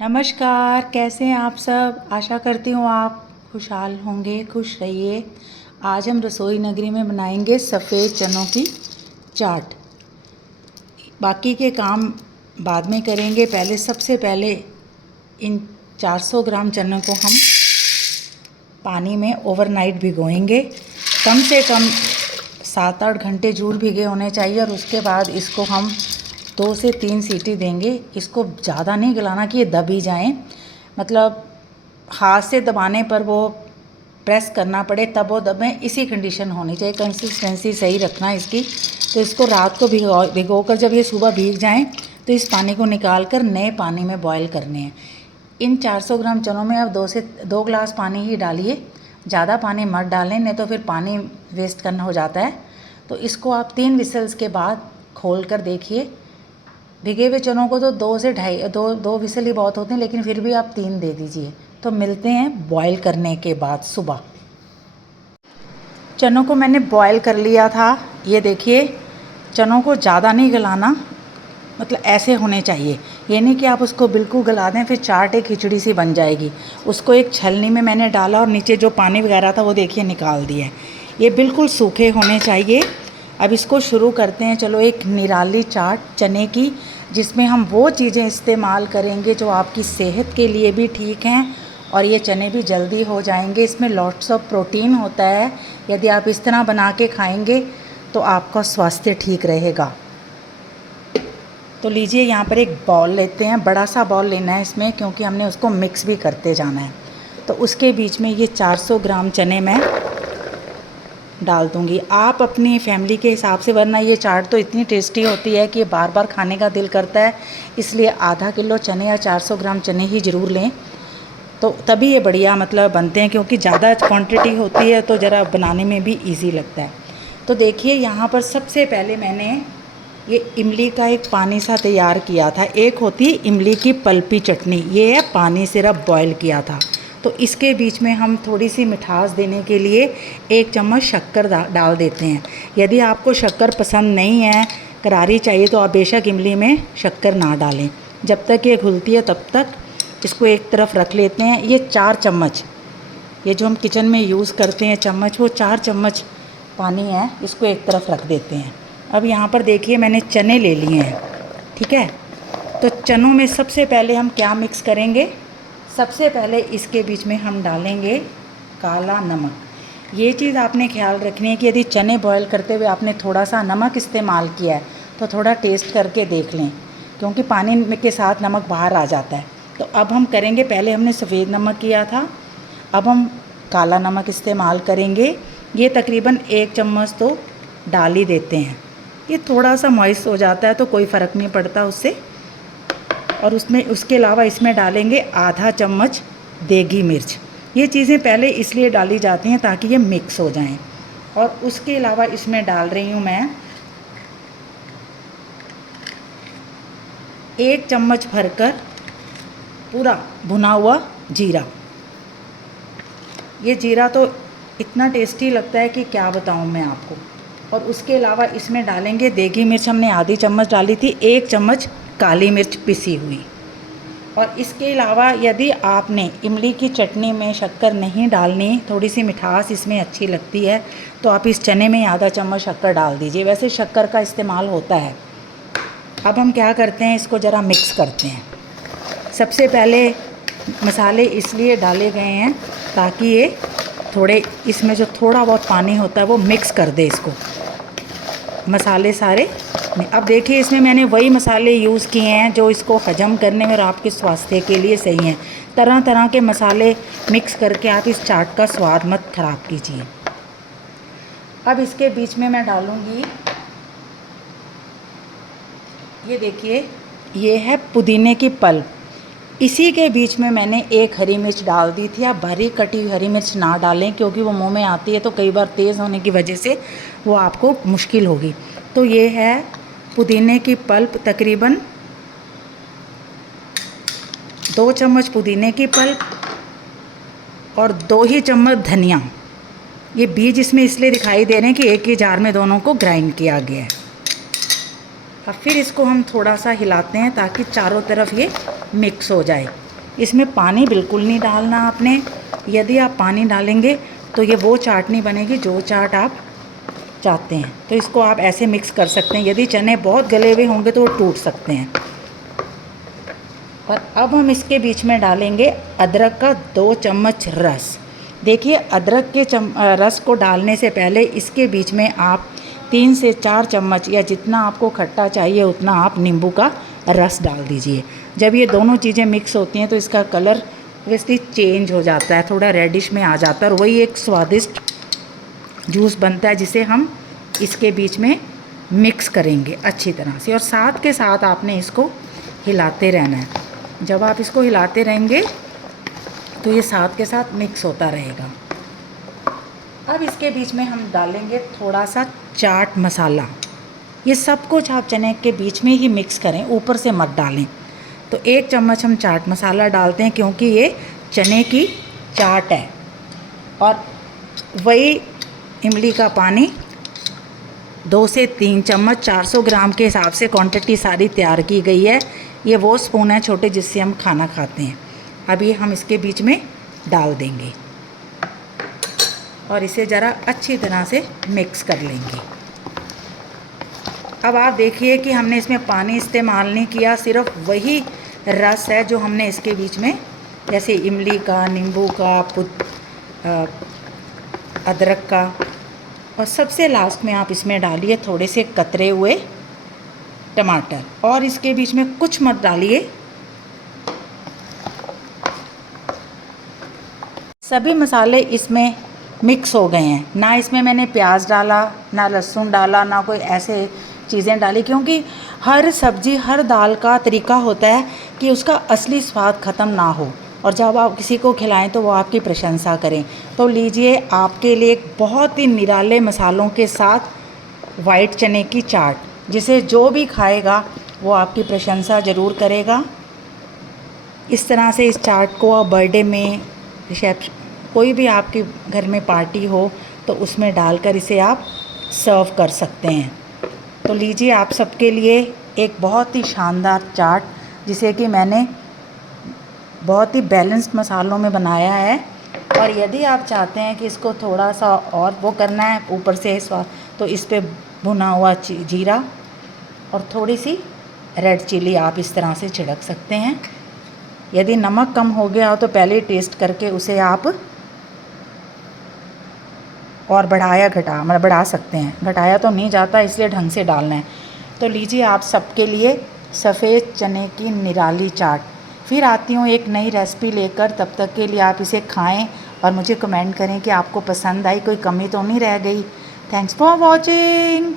नमस्कार, कैसे हैं आप सब। आशा करती हूँ आप खुशहाल होंगे, खुश रहिए। आज हम रसोई नगरी में बनाएंगे सफ़ेद चनों की चाट। बाकी के काम बाद में करेंगे। सबसे पहले इन 400 ग्राम चनों को हम पानी में ओवरनाइट भिगोएंगे। कम से कम 7-8 घंटे जरूर भिगे होने चाहिए। और उसके बाद इसको हम 2 से 3 सीटी देंगे। इसको ज़्यादा नहीं गलाना कि ये दब ही जाएँ, मतलब हाथ से दबाने पर वो प्रेस करना पड़े तब वो दबें, इसी कंडीशन होनी चाहिए। कंसिस्टेंसी सही रखना इसकी। तो इसको रात को भिगो कर जब ये सुबह भीग जाएं तो इस पानी को निकाल कर नए पानी में बॉयल करने हैं। इन 400 ग्राम चनों में आप 2 गिलास पानी ही डालिए, ज़्यादा पानी मत डालें, नहीं तो फिर पानी वेस्ट करना हो जाता है। तो इसको आप 3 विसल्स के बाद खोल कर देखिए। भिगे हुए चनों को तो 2 से 2.5 विसल ही बहुत होते हैं, लेकिन फिर भी आप 3 दे दीजिए। तो मिलते हैं बॉयल करने के बाद सुबह। चनों को मैंने बॉयल कर लिया था। ये देखिए, चनों को ज़्यादा नहीं गलाना, मतलब ऐसे होने चाहिए। ये नहीं कि आप उसको बिल्कुल गला दें, फिर चाट एक खिचड़ी सी बन जाएगी। उसको एक छलनी में मैंने डाला और नीचे जो पानी वगैरह था वो देखिए निकाल दिया है। ये बिल्कुल सूखे होने चाहिए। अब इसको शुरू करते हैं। चलो, एक निराली चाट चने की, जिसमें हम वो चीज़ें इस्तेमाल करेंगे जो आपकी सेहत के लिए भी ठीक हैं और ये चने भी जल्दी हो जाएंगे। इसमें लॉट्स ऑफ प्रोटीन होता है। यदि आप इस तरह बना के खाएंगे तो आपका स्वास्थ्य ठीक रहेगा। तो लीजिए, यहाँ पर एक बॉल लेते हैं। बड़ा सा बॉल लेना है इसमें, क्योंकि हमने उसको मिक्स भी करते जाना है। तो उसके बीच में ये 400 ग्राम चने मैं डाल दूँगी। आप अपनी फैमिली के हिसाब से, वरना ये चाट तो इतनी टेस्टी होती है कि बार बार खाने का दिल करता है। इसलिए आधा किलो चने या 400 ग्राम चने ही ज़रूर लें, तो तभी ये बढ़िया मतलब बनते हैं। क्योंकि ज़्यादा क्वांटिटी होती है तो ज़रा बनाने में भी इजी लगता है। तो देखिए, यहाँ पर सबसे पहले मैंने ये इमली का एक पानी सा तैयार किया था। एक होती है इमली की पल्पी चटनी, ये है पानी सिरप बॉयल किया था। तो इसके बीच में हम थोड़ी सी मिठास देने के लिए 1 चम्मच शक्कर डाल देते हैं। यदि आपको शक्कर पसंद नहीं है, करारी चाहिए, तो आप बेशक इमली में शक्कर ना डालें। जब तक ये घुलती है तब तक इसको एक तरफ रख लेते हैं। ये 4 चम्मच, ये जो हम किचन में यूज़ करते हैं चम्मच, वो 4 चम्मच पानी है, इसको एक तरफ रख देते हैं। अब यहाँ पर देखिए, मैंने चने ले लिए हैं, ठीक है। तो चनों में सबसे पहले हम क्या मिक्स करेंगे? सबसे पहले इसके बीच में हम डालेंगे काला नमक। ये चीज़ आपने ख्याल रखनी है कि यदि चने बॉयल करते हुए आपने थोड़ा सा नमक इस्तेमाल किया है तो थोड़ा टेस्ट करके देख लें, क्योंकि पानी के साथ नमक बाहर आ जाता है। तो अब हम करेंगे, पहले हमने सफ़ेद नमक किया था, अब हम काला नमक इस्तेमाल करेंगे। ये तकरीबन 1 चम्मच तो डाल ही देते हैं। ये थोड़ा सा मॉइस्ट हो जाता है तो कोई फ़र्क नहीं पड़ता उससे। और उसके अलावा इसमें डालेंगे आधा चम्मच देगी मिर्च। ये चीज़ें पहले इसलिए डाली जाती हैं ताकि ये मिक्स हो जाएं। और उसके अलावा इसमें डाल रही हूँ मैं 1 चम्मच भरकर पूरा भुना हुआ जीरा। ये जीरा तो इतना टेस्टी लगता है कि क्या बताऊँ मैं आपको। और उसके अलावा इसमें डालेंगे देगी मिर्च, हमने आधी चम्मच डाली थी, 1 चम्मच काली मिर्च पिसी हुई। और इसके अलावा यदि आपने इमली की चटनी में शक्कर नहीं डालनी, थोड़ी सी मिठास इसमें अच्छी लगती है, तो आप इस चने में आधा चम्मच शक्कर डाल दीजिए। वैसे शक्कर का इस्तेमाल होता है। अब हम क्या करते हैं, इसको ज़रा मिक्स करते हैं। सबसे पहले मसाले इसलिए डाले गए हैं ताकि ये थोड़े, इसमें जो थोड़ा बहुत पानी होता है वो मिक्स कर दे इसको, मसाले सारे। अब देखिए, इसमें मैंने वही मसाले यूज़ किए हैं जो इसको हजम करने में और आपके स्वास्थ्य के लिए सही हैं। तरह तरह के मसाले मिक्स करके आप इस चाट का स्वाद मत ख़राब कीजिए। अब इसके बीच में मैं डालूँगी, ये देखिए, ये है पुदीने की पल्प। इसी के बीच में मैंने 1 हरी मिर्च डाल दी थी। आप बारीक कटी हुई हरी मिर्च ना डालें, क्योंकि वो मुंह में आती है तो कई बार तेज़ होने की वजह से वो आपको मुश्किल होगी। तो ये है पुदीने की पल्प, तकरीबन 2 चम्मच पुदीने की पल्प और 2 ही चम्मच धनिया। ये बीज इसमें इसलिए दिखाई दे रहे हैं कि एक ही जार में दोनों को ग्राइंड किया गया है। अब फिर इसको हम थोड़ा सा हिलाते हैं ताकि चारों तरफ ये मिक्स हो जाए। इसमें पानी बिल्कुल नहीं डालना आपने। यदि आप पानी डालेंगे तो ये वो चाट नहीं बनेगी जो चाट आप चाहते हैं। तो इसको आप ऐसे मिक्स कर सकते हैं। यदि चने बहुत गले हुए होंगे तो वो टूट सकते हैं। और अब हम इसके बीच में डालेंगे अदरक का 2 चम्मच रस। देखिए, अदरक के रस को डालने से पहले इसके बीच में आप 3 से 4 चम्मच या जितना आपको खट्टा चाहिए उतना आप नींबू का रस डाल दीजिए। जब ये दोनों चीज़ें मिक्स होती हैं तो इसका कलर ऑब्वियसली चेंज हो जाता है, थोड़ा रेडिश में आ जाता है और वही एक स्वादिष्ट जूस बनता है जिसे हम इसके बीच में मिक्स करेंगे अच्छी तरह से। और साथ के साथ आपने इसको हिलाते रहना है। जब आप इसको हिलाते रहेंगे तो ये साथ के साथ मिक्स होता रहेगा। अब इसके बीच में हम डालेंगे थोड़ा सा चाट मसाला। ये सब कुछ आप चने के बीच में ही मिक्स करें, ऊपर से मत डालें। तो 1 चम्मच हम चाट मसाला डालते हैं क्योंकि ये चने की चाट है। और वही इमली का पानी 2 से 3 चम्मच, 400 ग्राम के हिसाब से क्वांटिटी सारी तैयार की गई है। ये वो स्पून है छोटे जिससे हम खाना खाते हैं। अब ये हम इसके बीच में डाल देंगे और इसे ज़रा अच्छी तरह से मिक्स कर लेंगे। अब आप देखिए कि हमने इसमें पानी इस्तेमाल नहीं किया, सिर्फ वही रस है जो हमने इसके बीच में, जैसे इमली का, नींबू का, अदरक का। और सबसे लास्ट में आप इसमें डालिए थोड़े से कतरे हुए टमाटर। और इसके बीच में कुछ मत डालिए। सभी मसाले इसमें मिक्स हो गए हैं। ना इसमें मैंने प्याज डाला, ना लहसुन डाला, ना कोई ऐसे चीज़ें डाली, क्योंकि हर सब्ज़ी, हर दाल का तरीका होता है कि उसका असली स्वाद ख़त्म ना हो और जब आप किसी को खिलाएं तो वो आपकी प्रशंसा करें। तो लीजिए आपके लिए एक बहुत ही निराले मसालों के साथ वाइट चने की चाट, जिसे जो भी खाएगा वो आपकी प्रशंसा ज़रूर करेगा। इस तरह से इस चाट को आप बर्थडे में, रिसेप्शन, कोई भी आपके घर में पार्टी हो तो उसमें डालकर इसे आप सर्व कर सकते हैं। तो लीजिए आप सबके लिए एक बहुत ही शानदार चाट, जिसे कि मैंने बहुत ही बैलेंस्ड मसालों में बनाया है। और यदि आप चाहते हैं कि इसको थोड़ा सा और वो करना है ऊपर से स्वाद, तो इस पे भुना हुआ जीरा और थोड़ी सी रेड चिली आप इस तरह से छिड़क सकते हैं। यदि नमक कम हो गया हो तो पहले ही टेस्ट करके उसे आप और बढ़ा सकते हैं। घटाया तो नहीं जाता, इसलिए ढंग से डालना है। तो लीजिए आप सबके लिए सफ़ेद चने की निराली चाट। फिर आती हूँ एक नई रेसिपी लेकर, तब तक के लिए आप इसे खाएं और मुझे कमेंट करें कि आपको पसंद आई, कोई कमी तो नहीं रह गई। Thanks for watching.